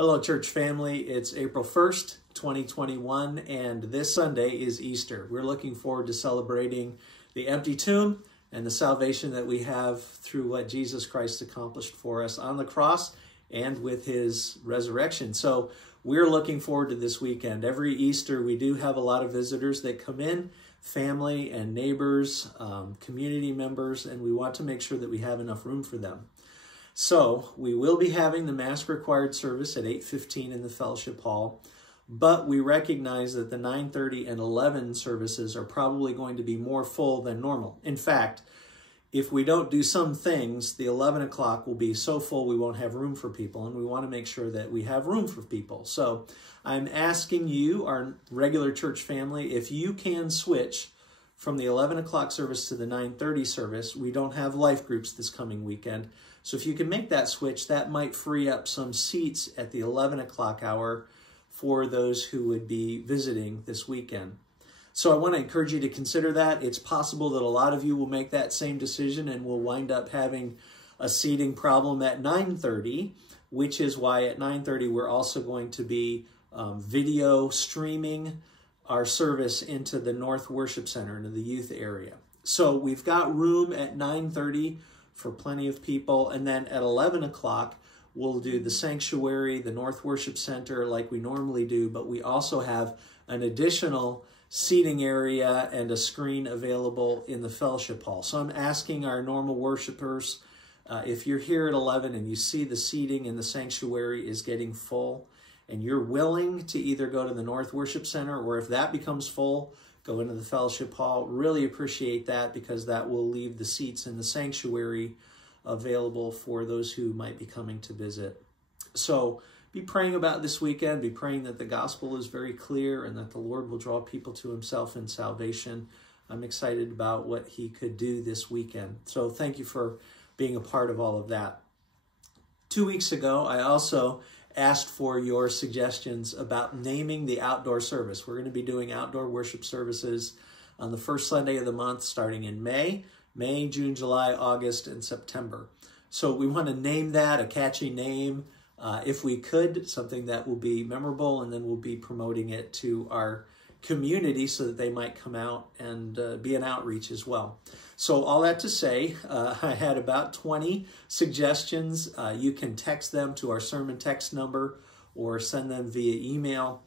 Hello, church family. It's April 1st, 2021, and this Sunday is Easter. We're looking forward to celebrating the empty tomb and the salvation that we have through what Jesus Christ accomplished for us on the cross and with his resurrection. So we're looking forward to this weekend. Every Easter, we do have a lot of visitors that come in, family and neighbors, community members, and we want to make sure that we have enough room for them. So we will be having the Mass required service at 8:15 in the Fellowship Hall, but we recognize that the 9:30 and 11 services are probably going to be more full than normal. In fact, if we don't do some things, the 11 o'clock will be so full we won't have room for people, and we want to make sure that we have room for people. So I'm asking you, our regular church family, if you can switch from the 11 o'clock service to the 9:30 service. We don't have life groups this coming weekend. So if you can make that switch, that might free up some seats at the 11 o'clock hour for those who would be visiting this weekend. So I want to encourage you to consider that. It's possible that a lot of you will make that same decision and will wind up having a seating problem at 9:30, which is why at 9:30 we're also going to be video streaming our service into the North Worship Center, into the youth area. So we've got room at 9:30 for plenty of people, and then at 11 o'clock we'll do the sanctuary, the North Worship Center like we normally do, but we also have an additional seating area and a screen available in the Fellowship Hall. So I'm asking our normal worshipers, if you're here at 11 and you see the seating in the sanctuary is getting full, and you're willing to either go to the North Worship Center, or if that becomes full, go into the Fellowship Hall. Really appreciate that, because that will leave the seats in the sanctuary available for those who might be coming to visit. So be praying about this weekend. Be praying that the gospel is very clear and that the Lord will draw people to himself in salvation. I'm excited about what he could do this weekend. So thank you for being a part of all of that. 2 weeks ago, I also asked for your suggestions about naming the outdoor service. We're going to be doing outdoor worship services on the first Sunday of the month starting in May, June, July, August, and September. So we want to name that a catchy name, if we could, something that will be memorable, and then we'll be promoting it to our community so that they might come out and be an outreach as well. So all that to say, I had about 20 suggestions. You can text them to our sermon text number or send them via email.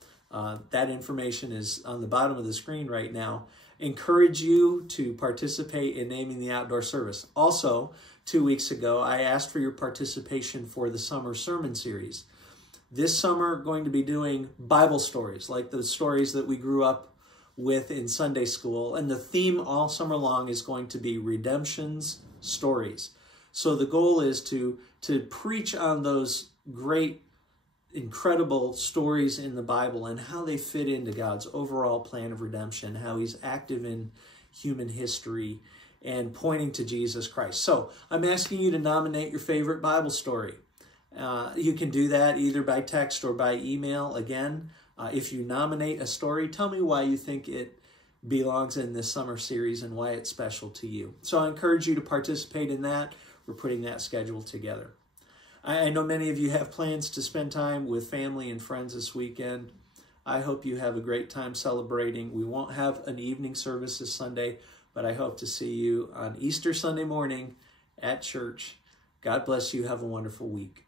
That information is on the bottom of the screen right now. Encourage you to participate in naming the outdoor service. Also, 2 weeks ago, I asked for your participation for the summer sermon series. This summer, going to be doing Bible stories, like the stories that we grew up with in Sunday school. And the theme all summer long is going to be redemption's stories. So the goal is to preach on those great, incredible stories in the Bible and how they fit into God's overall plan of redemption, how he's active in human history and pointing to Jesus Christ. So I'm asking you to nominate your favorite Bible story. You can do that either by text or by email. Again, if you nominate a story, tell me why you think it belongs in this summer series and why it's special to you. So I encourage you to participate in that. We're putting that schedule together. I know many of you have plans to spend time with family and friends this weekend. I hope you have a great time celebrating. We won't have an evening service this Sunday, but I hope to see you on Easter Sunday morning at church. God bless you. Have a wonderful week.